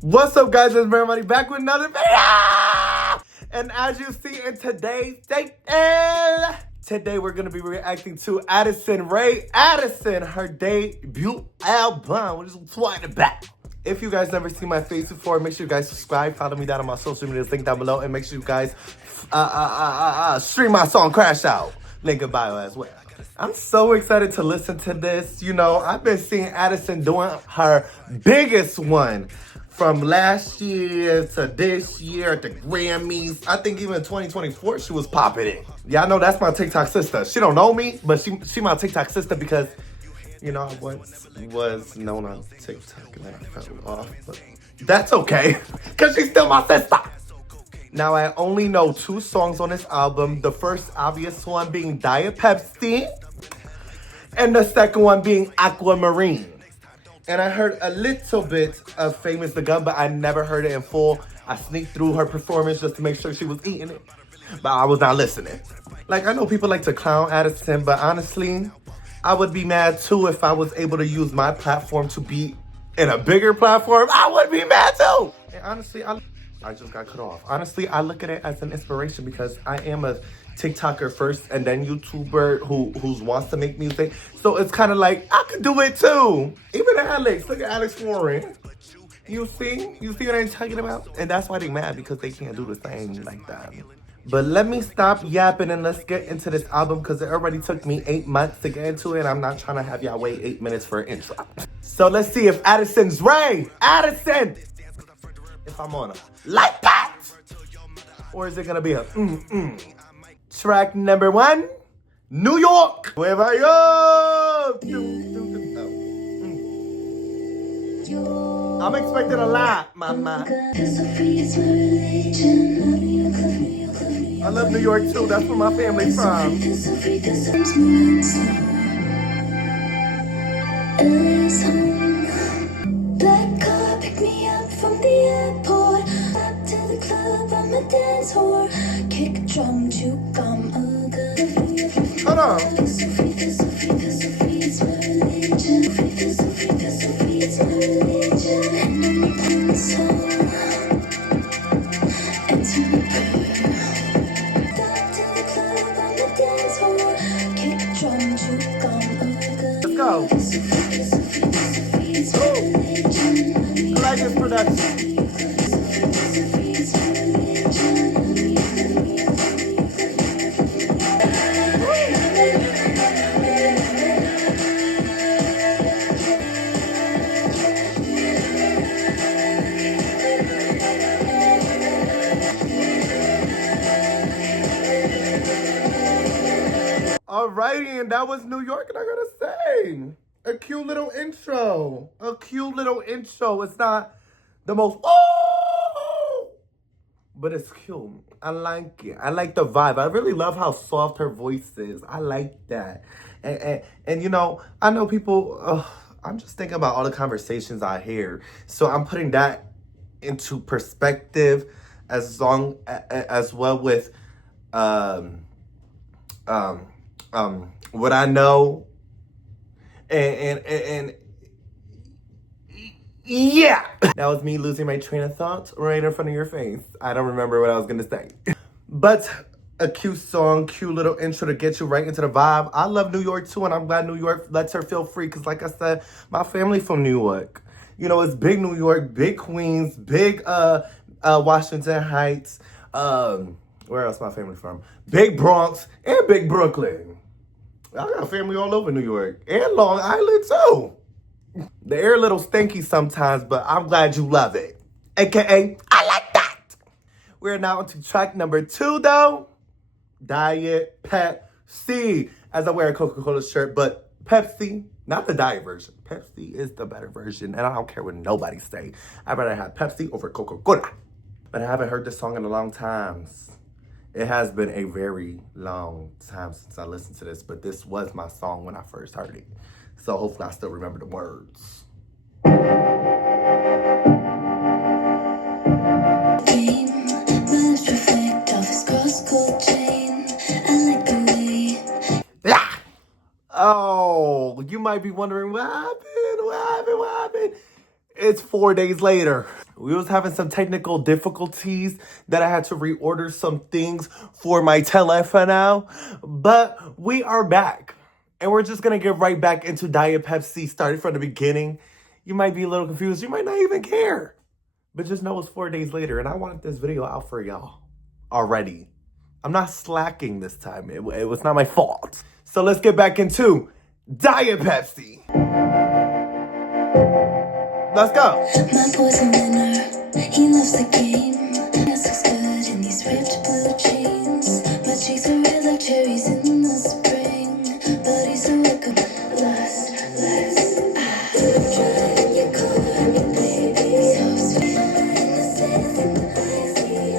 What's up, guys? It's ARMANI back with another video. And as you see in today's today we're gonna be reacting to ADDISON RAE. ADDISON, her debut album, which is twice the back. If you guys never seen my face before, make sure you guys subscribe, follow me down on my social media, link down below, and make sure you guys stream my song Crash Out. Link in bio as well. I'm so excited to listen to this. You know, I've been seeing ADDISON doing her biggest one from last year to this year at the Grammys. I think even 2024 she was popping it. Y'all know that's my TikTok sister. She don't know me, but she my TikTok sister because, you know, I once was known on TikTok and then I fell off. But that's okay, because she's still my sister. Now, I only know 2 songs on this album. The first obvious one being Diet Pepsi, and the second one being Aquamarine. And I heard a little bit of Famous the Gun, but I never heard it in full. I sneaked through her performance just to make sure she was eating it, but I was not listening. Like, I know people like to clown ADDISON, but honestly, I would be mad too if I was able to use my platform to be in a bigger platform. I would be mad too. And honestly, I just got cut off. Honestly, I look at it as an inspiration because I am a TikToker first and then YouTuber who wants to make music. So it's kind of like, I could do it too. Even Alex, look at Alex Warren. You see what I'm talking about? And that's why they mad, because they can't do the same like that. But let me stop yapping and let's get into this album, because it already took me 8 months to get into it. And I'm not trying to have y'all wait 8 minutes for an intro. So let's see if ADDISON's RAE, ADDISON, if I'm on a like that, or is it gonna be a Track number 1, New York. Nueva York. I'm expecting a lot, mama. I love New York too. That's where my family's from. Black car picked me up from the airport. Up to the club, I'm a dance whore. Kick drum, juke, I'm a good. Hold on. Let's go. I like this production. Alrighty, and that was New York, and I gotta say, a cute little intro. A cute little intro. It's not the most, but it's cute. I like it. I like the vibe. I really love how soft her voice is. I like that. And you know, I know people, I'm just thinking about all the conversations I hear. So I'm putting that into perspective as well with, what I know, and yeah. That was me losing my train of thought right in front of your face. I don't remember what I was gonna say. But a cute song, cute little intro to get you right into the vibe. I love New York too, and I'm glad New York lets her feel free, because like I said, my family from New York. You know, it's big New York, big Queens, big Washington Heights. Where else my family from? Big Bronx and big Brooklyn. I got family all over New York and Long Island too. The air a little stinky sometimes, but I'm glad you love it. AKA, I like that. We're now into track number 2 though. Diet Pepsi. As I wear a Coca-Cola shirt, but Pepsi, not the diet version. Pepsi is the better version, and I don't care what nobody say. I'd rather have Pepsi over Coca-Cola. But I haven't heard this song in a long time. It has been a very long time since I listened to this, but this was my song when I first heard it. So hopefully I still remember the words. Oh, you might be wondering, what happened? It's 4 days later. We was having some technical difficulties that I had to reorder some things for my telephone, but we are back. And we're just gonna get right back into Diet Pepsi, starting from the beginning. You might be a little confused, you might not even care. But just know it's 4 days later, and I wanted this video out for y'all already. I'm not slacking this time, it was not my fault. So let's get back into Diet Pepsi. Let's go. My boy's a winner, he loves the game. Yes, looks good in these ripped blue jeans. But she's a red like cherries in the spring. But he's a look of lust. I'm trying your color, me baby. So sweet, innocence and icy.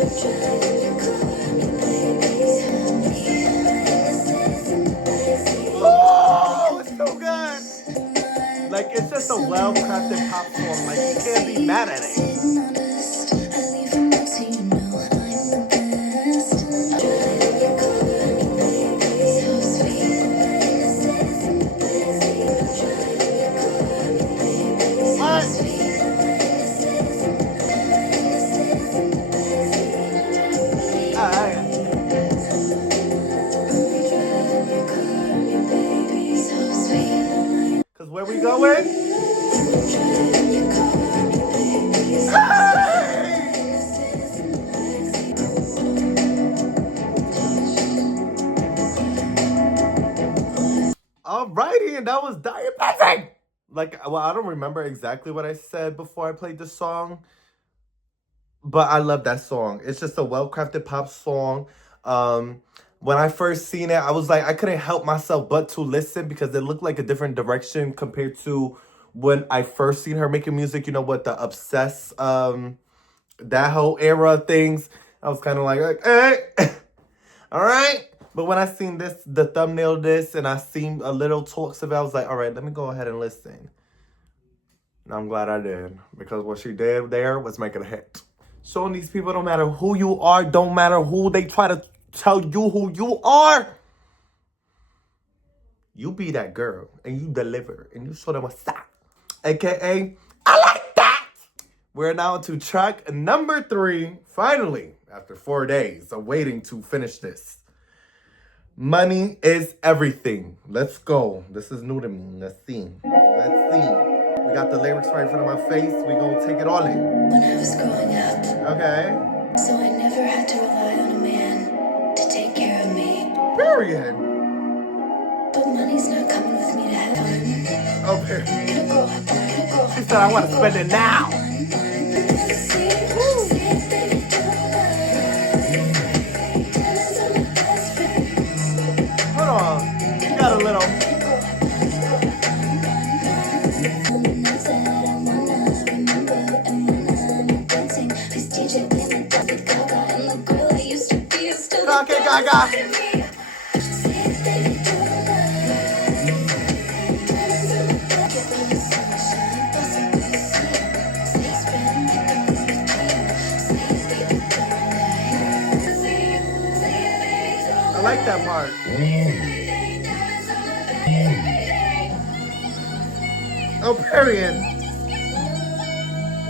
I'm trying your color, me baby. Innocence and icy. Oh, it's so good. Like, it's just a well-crafted pop song. Like, you can't be mad at it. Because where we going? Alrighty, and that was Diet Pepsi. Like, well, I don't remember exactly what I said before I played the song, but I love that song. It's just a well-crafted pop song. When I first seen it, I was like, I couldn't help myself but to listen because it looked like a different direction compared to when I first seen her making music. You know what, the Obsessed, that whole era of things. I was kind of like, hey, all right. But when I seen this, the thumbnail this, and I seen a little talks of it, I was like, all right, let me go ahead and listen. And I'm glad I did, because what she did there was making a hit. Showing these people, no matter who you are, don't matter who they try to tell you who you are, you be that girl, and you deliver, and you show them what's up. AKA, I like that. We're now to track number 3, finally, after 4 days of waiting to finish this. Money is everything. Let's go. This is new to me. Let's see. Let's see. We got the lyrics right in front of my face. We gonna take it all in. When I was growing up, okay. So I never had to rely on a man to take care of me. Period. But money's not coming with me to heaven. Oh, period. She said, I want to spend it now. Hold on. You got a little. Okay, Gaga. I like that part. Oh, period.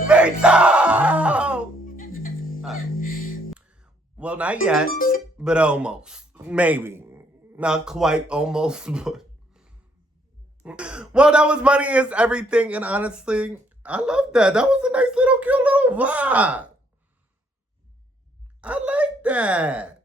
Me too! Well, not yet, but almost. Maybe. Not quite almost, but... Well, that was Money is Everything, and honestly, I love that. That was a nice little, cute little vibe. I like that.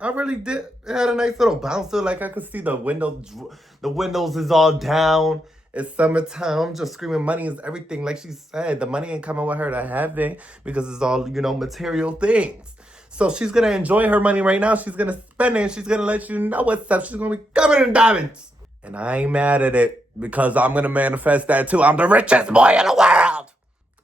I really did. It had a nice little bouncer. Like, I could see the windows is all down. It's summertime. I'm just screaming money is everything. Like she said, the money ain't coming with her to heaven because it's all, you know, material things. So she's going to enjoy her money right now. She's going to spend it, and she's going to let you know what's up. She's going to be covered in diamonds. And I ain't mad at it because I'm going to manifest that too. I'm the richest boy in the world.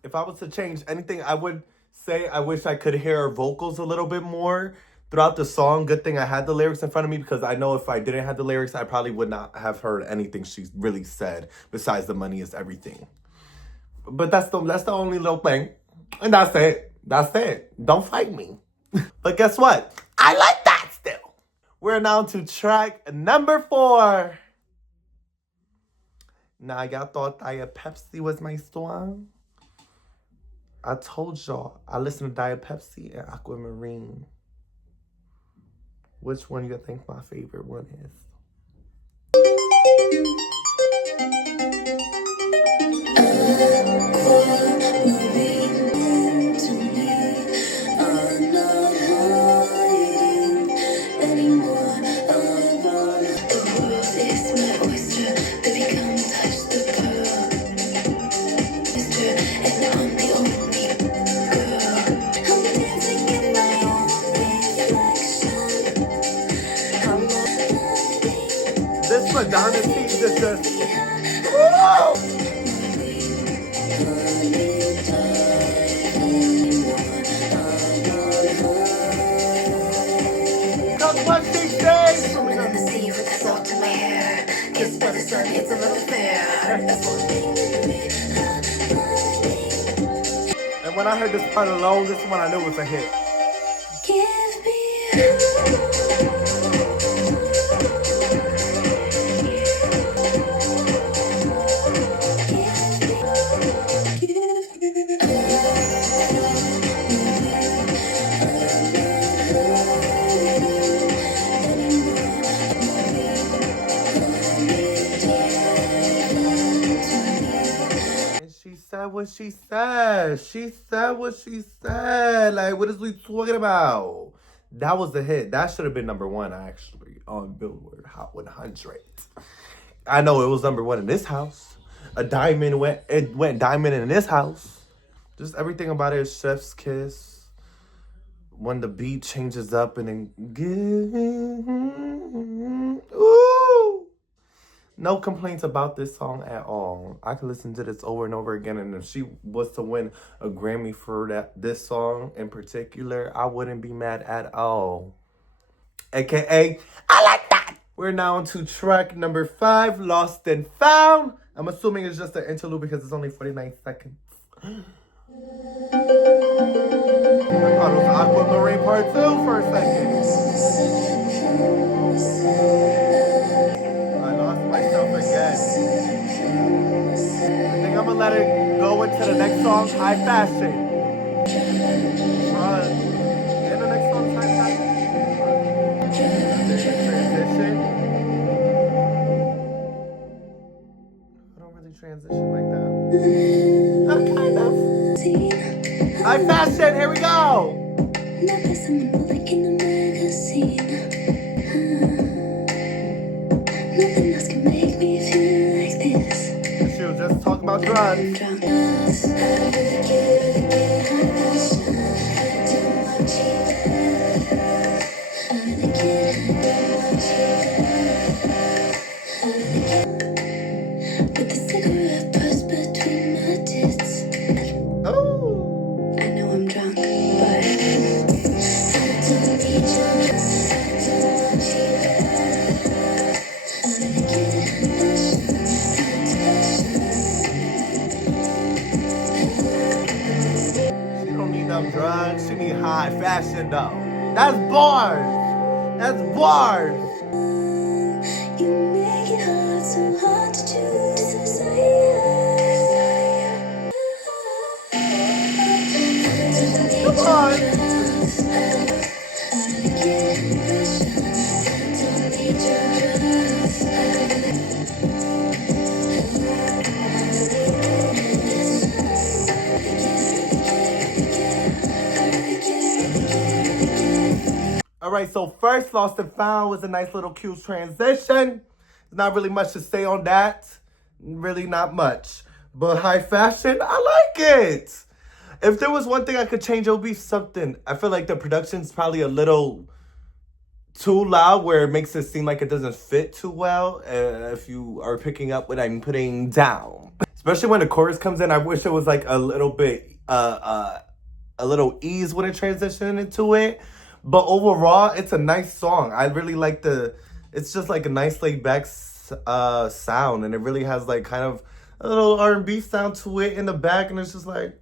If I was to change anything, I would say I wish I could hear her vocals a little bit more throughout the song. Good thing I had the lyrics in front of me, because I know if I didn't have the lyrics, I probably would not have heard anything she really said besides the money is everything. But that's the only little thing. And that's it. That's it. Don't fight me. But guess what? I like that still. We're now to track number 4. Now, y'all thought Diet Pepsi was my song? I told y'all, I listen to Diet Pepsi and Aquamarine. Which one you think my favorite one is? This Madonna piece is just, woo! That's what she says. Swimming on the sea with the salt in my hair. Kissed by the sun, it's a little fair. And when I heard this part alone, this one I knew was a hit. Give me And she said what she said. She said what she said. Like, what is we talking about? That was a hit. That should have been #1 actually on Billboard Hot 100. I know it was #1 in this house. It went diamond in this house. Just everything about it is chef's kiss. When the beat changes up and then ooh. No complaints about this song at all. I could listen to this over and over again, and if she was to win a Grammy for this song in particular, I wouldn't be mad at all. AKA, I like that. We're now on to track #5, Lost and Found. I'm assuming it's just an interlude because it's only 49 seconds. I thought it was Aquamarine Part 2 for a second. I lost myself again. I think I'm gonna let it go into the next song, High Fashion. And the next song, High Fashion. Transition. I don't really transition like that. Kind of. High Fashion, here we go. never someone like in a magazine. Nothing else can make me feel like this. She was just talking about drugs. With the cigarette buzz between my tits. Oh. I know I'm drunk, but I don't need you. I don't want you. She don't need them drugs. She need high fashion though. That's bars. That's bars. You make it hard, so hard to choose. Come on. All right, so first Lost and Found was a nice little cute transition. There's not really much to say on that. Really not much. But High Fashion, I like it. If there was one thing I could change, it would be something. I feel like the production's probably a little too loud where it makes it seem like it doesn't fit too well. If you are picking up what I'm putting down. Especially when the chorus comes in, I wish it was like a little bit, a little ease when it transitioned into it. But overall, it's a nice song. I really like it's just like a nice laid back sound. And it really has like kind of a little R&B sound to it in the back. And it's just like,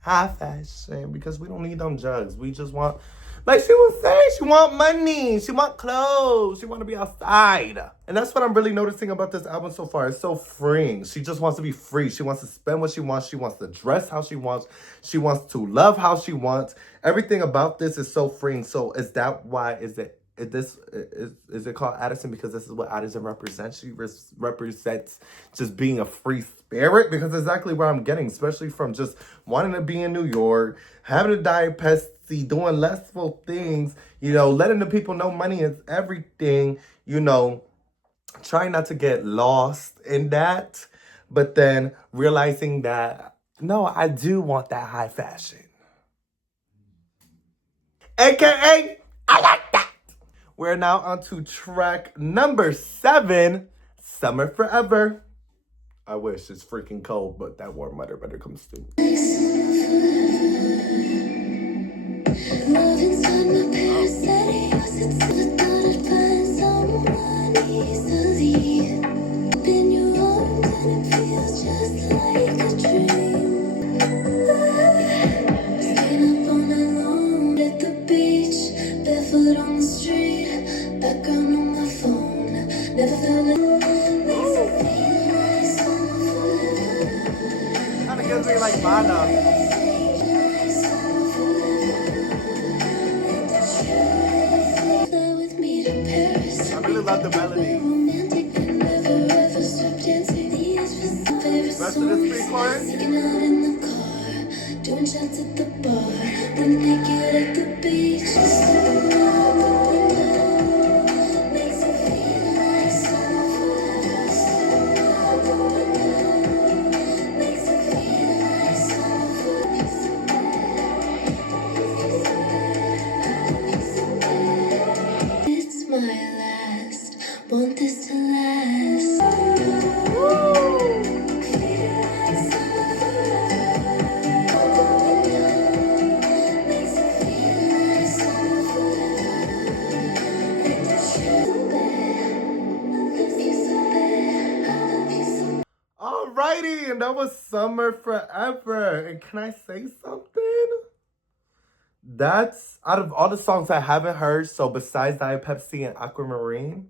high fashion. Because we don't need them jugs. We just want Like she was saying, she want money, she want clothes, she want to be outside. And that's what I'm really noticing about this album so far. It's so freeing. She just wants to be free. She wants to spend what she wants. She wants to dress how she wants. She wants to love how she wants. Everything about this is so freeing. So is that why is it called Addison? Because this is what Addison represents. She represents just being a free spirit, because exactly what I'm getting, especially from just wanting to be in New York, having a diet Pepsi, doing lessful things, you know, letting the people know money is everything, you know, trying not to get lost in that, but then realizing that, no, I do want that high fashion. AKA, I like that. We're now on to track number 7, Summer Forever. I wish it's freaking cold, but that warm weather better come soon. Love inside my parasite, I thought I'd find someone easily. In your arms and it feels just like a dream. Staying up all night long at the beach, barefoot on the street, background on my phone. Never felt like makes it feel like summer. Kinda gives me like mana. I really love the melody. Rest of this pre-chorus. Doing shots at the bar, then naked at the beach. Makes it feel like summer. Makes it feel like summer. It's my last, want this to last. Alrighty, and that was Summer Forever. And can I say something? That's, out of all the songs I haven't heard, so besides Diet Pepsi and Aquamarine,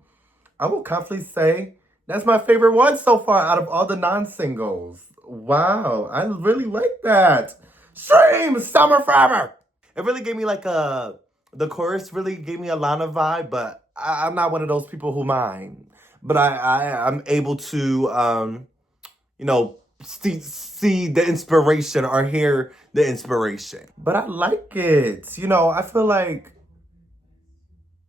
I will confidently say that's my favorite one so far out of all the non-singles. Wow, I really like that. Stream Summer Forever. It really gave me like the chorus really gave me a Lana vibe, but I'm not one of those people who mind. But I'm able to, you know, see the inspiration or hear the inspiration. But I like it. You know, I feel like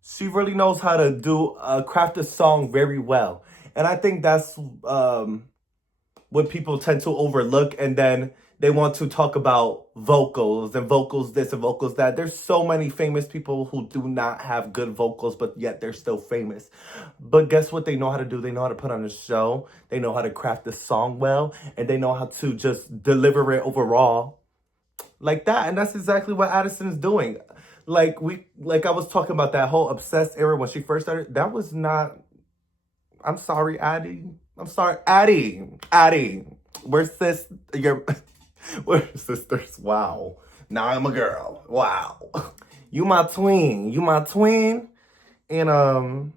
she really knows how to do craft a song very well. And I think that's what people tend to overlook, and then they want to talk about vocals and vocals this and vocals that. There's so many famous people who do not have good vocals, but yet they're still famous. But guess what they know how to do? They know how to put on a show. They know how to craft the song well, and they know how to just deliver it overall like that. And that's exactly what Addison is doing. Like I was talking about that whole Obsessed era when she first started. That was not, I'm sorry, Addie. I'm sorry, Addie. We're sisters. Wow. Now I'm a girl. Wow. You my twin. And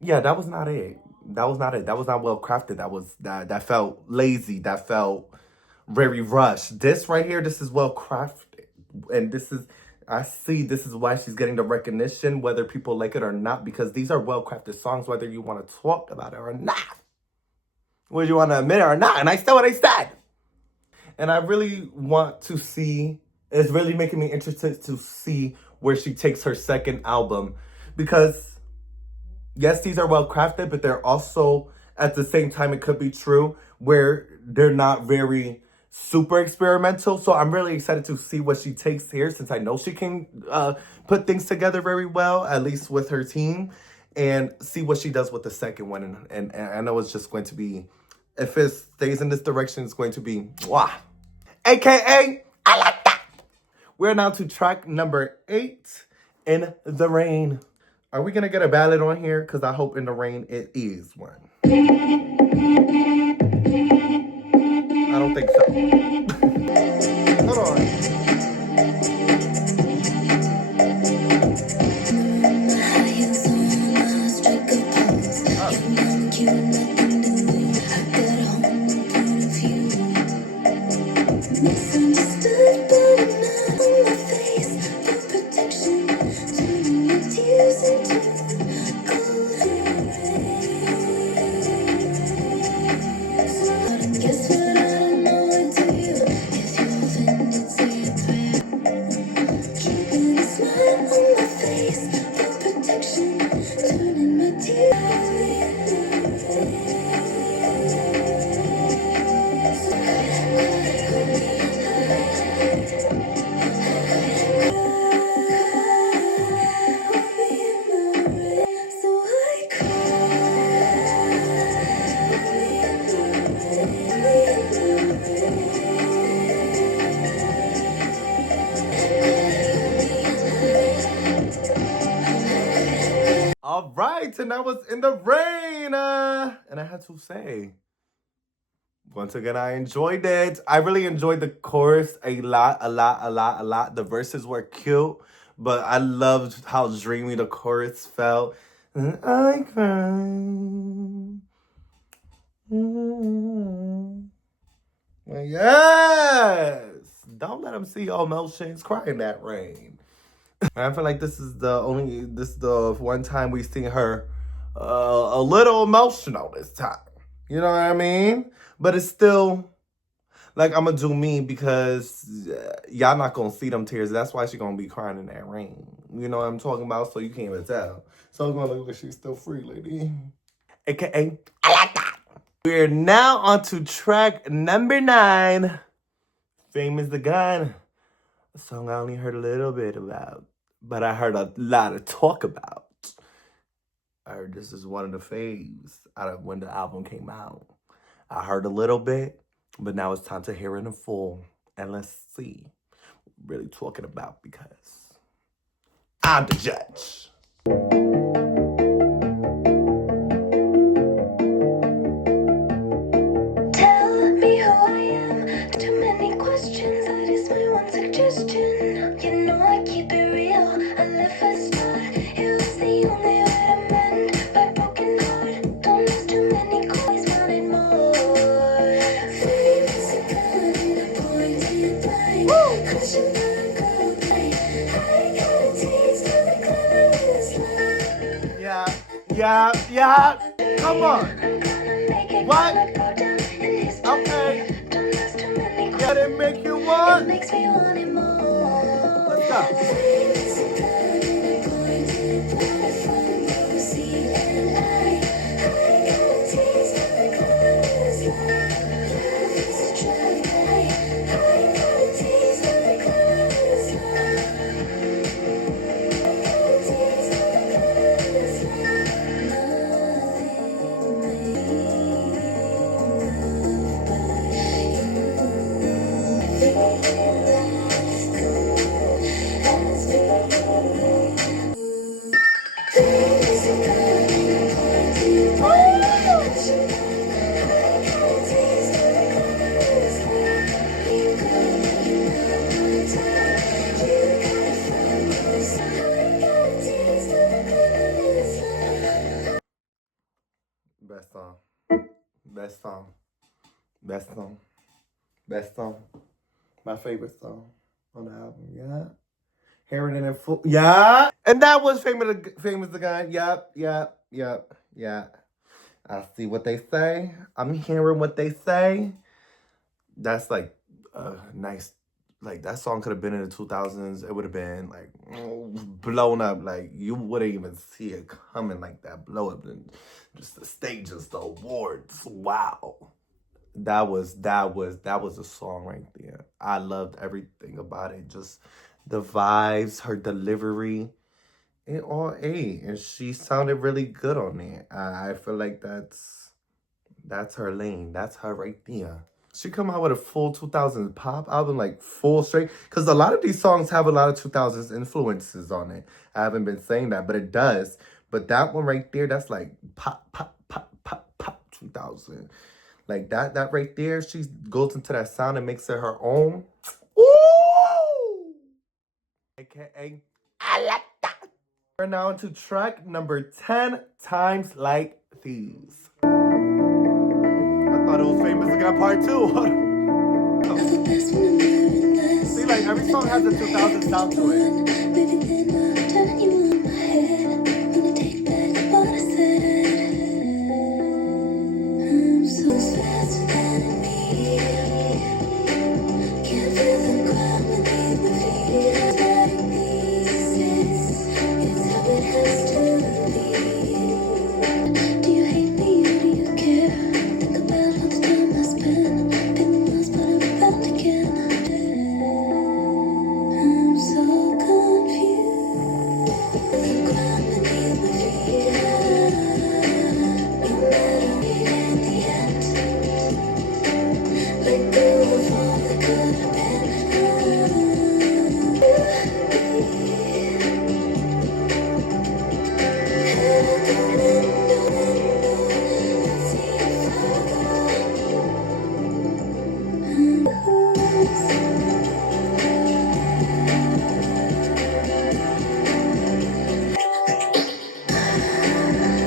yeah, that was not it. That was not well crafted. That felt lazy. That felt very rushed. This right here, this is well crafted. And this is why she's getting the recognition, whether people like it or not, because these are well-crafted songs, whether you want to talk about it or not. Whether you want to admit it or not. And I said what I said. And I really want to see, it's really making me interested to see where she takes her second album. Because, yes, these are well-crafted, but they're also, at the same time, it could be true, where they're not very super experimental. So I'm really excited to see what she takes here, since I know she can put things together very well, at least with her team, and see what she does with the second one. And I know it's just going to be, if it stays in this direction, it's going to be mwah. AKA, I like that. We're now to track number 8, In the Rain. Are we gonna get a ballad on here? Because I hope In the Rain it is one. I don't think so. Hold on. misunderstood, but I'm not on my face for protection. Turning your tears into golden rays. And guess what? I don't know what to do. If you're offended, say a prayer. Keeping a smile on my face for protection. Turning my tears into so I All right, and that was In the Rain. And I had to say, once again, I enjoyed it. I really enjoyed the chorus a lot. The verses were cute, but I loved how dreamy the chorus felt. And I cry. Yes! Don't let them see your emotions. Cry in that rain. I feel like this is the one time we've seen her a little emotional this time. You know what I mean? But it's still like I'm gonna do me because y'all not gonna see them tears. That's why she gonna be crying in that rain. You know what I'm talking about? So you can't even tell. So I'm gonna look like she's still free, lady. AKA, I like that. We're now on to track number 9. Famous the Gun. A song I only heard a little bit about, but I heard a lot of talk about. I heard this is one of the faves out of when the album came out. I heard a little bit, but now it's time to hear it in full. And let's see what we're really talking about because I'm the judge. tell me who I am. Too many questions, that is my one suggestion. You know I keep it real. I live for start. It was the only way to mend my broken heart. Don't ask too many questions, wanted more. Famous a gun in a pointed line. Crushing my gold plate. I got a taste of the cloudless light. Yeah. Come on. What? Okay. Did it make you want? It makes me want it more. Let's go. Famous a gun in a pointed line from Rosie and I got a taste of the cloudless light. Love is a drug that I got a taste of the cloudless light. I got a taste of the cloudless light. Nothing made me love but Best song. Best song. Best song. Best song. My favorite song on the album. Yeah. Hearing it in full. Yeah. And that was Famous the Gun. Yep. I see what they say. I'm hearing what they say. That's like nice. Like that song could have been in the 2000s. It would have been like blown up. Like you wouldn't even see it coming like that. Blow up and just the stages, the awards. Wow. That was a song right there. I loved everything about it. Just the vibes, her delivery, it all ate. And she sounded really good on it. I feel like that's her lane. That's her right there. She come out with a full 2000s pop album, like full straight. Because a lot of these songs have a lot of 2000s influences on it. I haven't been saying that, but it does. But that one right there, that's like pop, 2000. Like that right there, she goes into that sound and makes it her own. Ooh! AKA, I like that. We're now into track number 10, Times Like These. I thought it was Famous Again Part 2. though. See, like every song has a 2000 sound to it. Maybe then I'll turn you on my head. Wanna take back what I said. I'm so fast than me. Can't feel the ground beneath my feet. Like pieces. It's how it has to be. Do you hate me or do you care? Think about all the time I spent. Been lost but I'm found again. I'm so confused. The ground beneath my feet. No matter what in the end. Let go of all that could have been. Head out the window, and see how far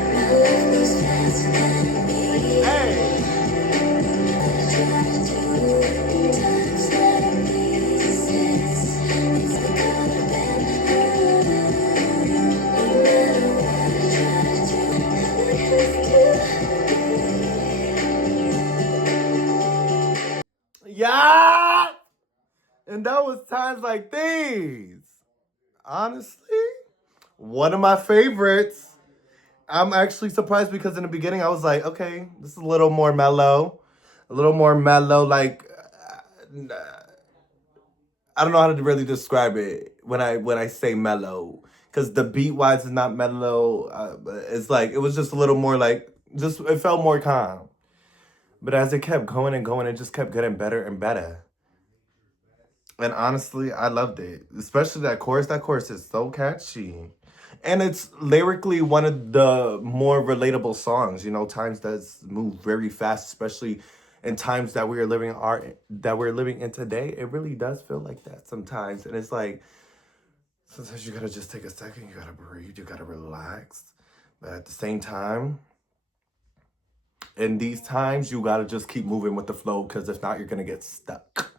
my life goes faster than me. Hey, yeah. And that was times like these. Honestly, one of my favorites. I'm actually surprised because in the beginning I was like, okay, this is a little more mellow. Like I don't know how to really describe it when I say mellow, because the beat wise is not mellow. It's like it was just a little more like just it felt more calm. But as it kept going and going, it just kept getting better and better. And honestly, I loved it, especially that chorus. That chorus is so catchy. And it's lyrically one of the more relatable songs. You know, times does move very fast, especially in times that we're living in today. It really does feel like that sometimes. And it's like sometimes you gotta just take a second, you gotta breathe, you gotta relax. But at the same time, in these times, you gotta just keep moving with the flow, because if not, you're gonna get stuck.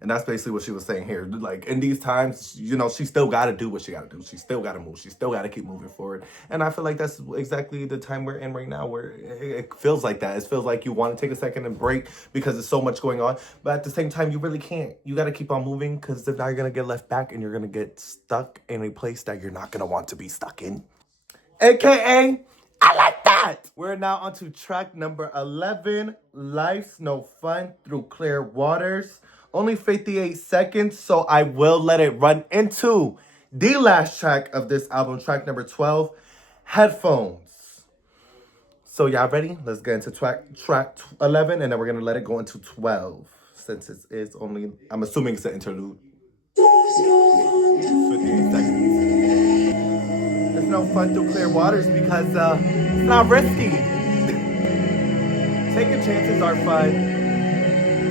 And that's basically what she was saying here. Like, in these times, you know, she still got to do what she got to do. She still got to move. She still got to keep moving forward. And I feel like that's exactly the time we're in right now, where it feels like that. It feels like you want to take a second and break because there's so much going on. But at the same time, you really can't. You got to keep on moving, because if not, you're going to get left back and you're going to get stuck in a place that you're not going to want to be stuck in. AKA, I like that. We're now on to track number 11, Life's No Fun Through Clear Waters. Only 58 seconds, so I will let it run into the last track of this album, track number 12, Headphones. So y'all ready? Let's get into track 11, and then we're going to let it go into 12, since it is only, I'm assuming it's an interlude. 58 seconds. It's no fun through clear waters because it's not risky. Taking chances are fun.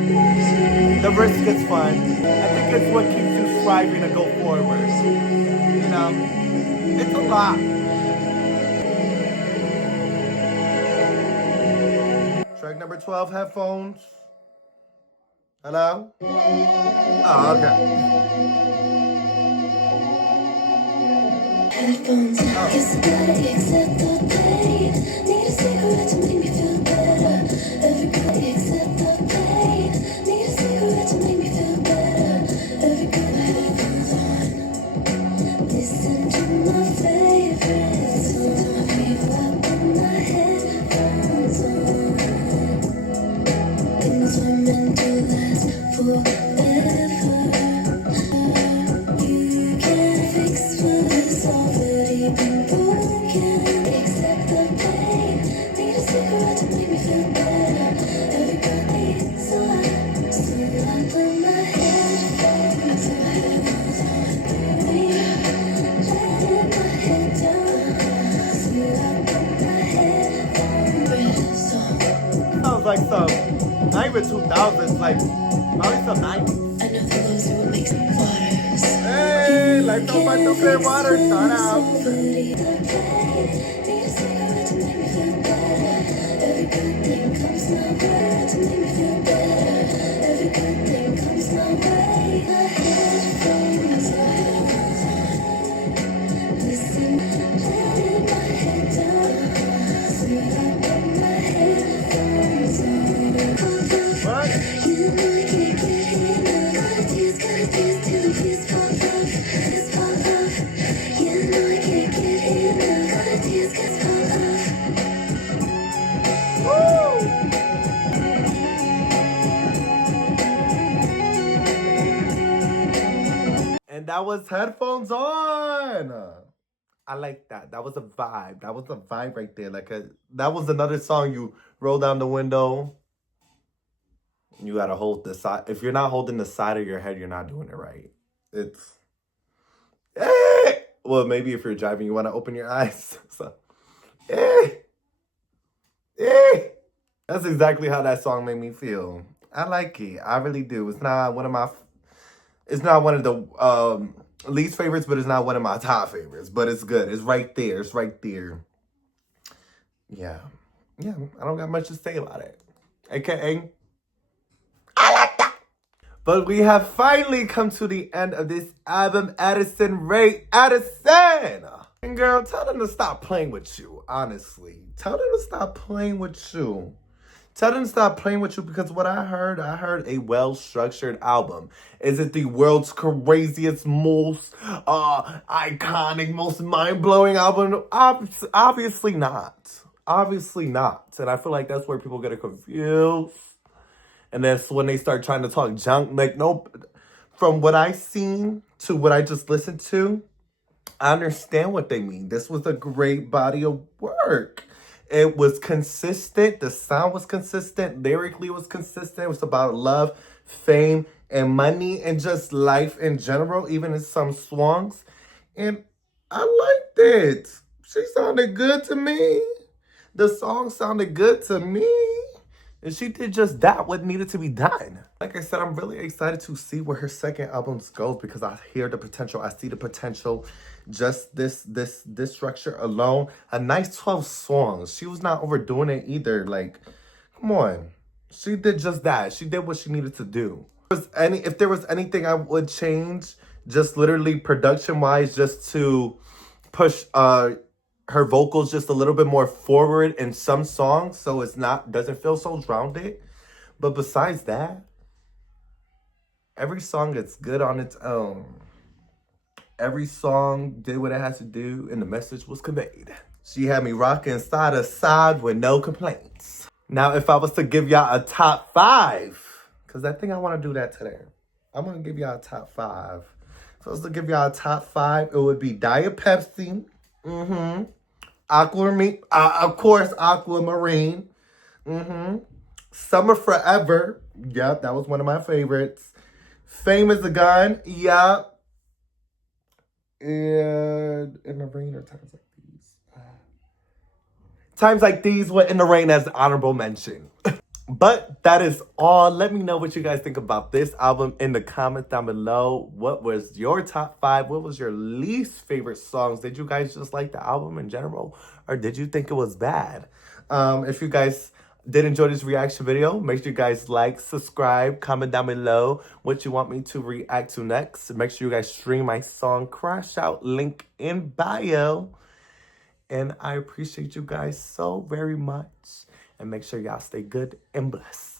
The risk is fun. I think it's what keeps you striving to go forward. You know, it's a lot. Track number 12, Headphones. Hello? Oh, okay. Headphones, guess I gotta accept the pain. Need a cigarette to make me feel better. Everybody accept the pain. Need a cigarette to make me feel better. Every got my headphones on. Listen to my favorite songs. My people, I put my headphones on. Things were meant to last forever. You can't fix what's already been broken. Accept the pain. Need a cigarette to make me feel better. Everybody's on. So I put my headphones on. Letting my head down. So I put my headphones on. Sounds like some, not even 2000s, like probably some 90s. I know the lows are what makes waters. Hey, like no fun through clear water, shout out. Every good thing comes my way to make me feel better. Every good thing comes that was Headphones On. I like that. That was a vibe. That was a vibe right there. That was another song you roll down the window. You gotta hold the side. If you're not holding the side of your head, you're not doing it right. It's well, maybe if you're driving, you want to open your eyes. So that's exactly how that song made me feel. I like it. I really do. It's not one of my. It's not one of the least favorites, but it's not one of my top favorites. But it's good. It's right there. It's right there. Yeah. Yeah. I don't got much to say about it. AKA, I like that. But we have finally come to the end of this album, Addison Rae. Addison! And girl, tell them to stop playing with you, honestly. Tell them to stop playing with you. Tell them to stop playing with you, because what I heard a well-structured album. Is it the world's craziest, most iconic, most mind-blowing album? Obviously not. Obviously not. And I feel like that's where people get confused. And that's when they start trying to talk junk. Like, nope. From what I seen to what I just listened to, I understand what they mean. This was a great body of work. It was consistent. The sound was consistent. Lyrically, it was consistent. It was about love, fame, and money, and just life in general, even in some songs. And I liked it. She sounded good to me. The song sounded good to me. And she did just that, what needed to be done. Like I said, I'm really excited to see where her second album goes, because I hear the potential. I see the potential. Just this structure alone. A nice 12 songs. She was not overdoing it either. Like, come on. She did just that. She did what she needed to do. If there was anything I would change, just literally production-wise, just to push her vocals just a little bit more forward in some songs, so doesn't feel so grounded. But besides that, every song is good on its own. Every song did what it has to do, and the message was conveyed. She had me rocking side to side with no complaints. Now, if I was to give y'all a top 5, because I think I want to do that today. I'm going to give y'all a top 5. If I was to give y'all a top 5, it would be Diet Pepsi. Aquamarine. Of course, Aquamarine. Summer Forever. Yep, that was one of my favorites. Fame is a Gun. Yep. And In the Rain or Times Like These. Times Like These went In the Rain as an honorable mention. But that is all. Let me know what you guys think about this album in the comments down below. What was your top 5? What was your least favorite songs? Did you guys just like the album in general, or did you think it was bad? If you guys did enjoy this reaction video, make sure you guys like, subscribe, comment down below what you want me to react to next. Make sure you guys stream my song Crash Out, link in bio. And I appreciate you guys so very much. And make sure y'all stay good and blessed.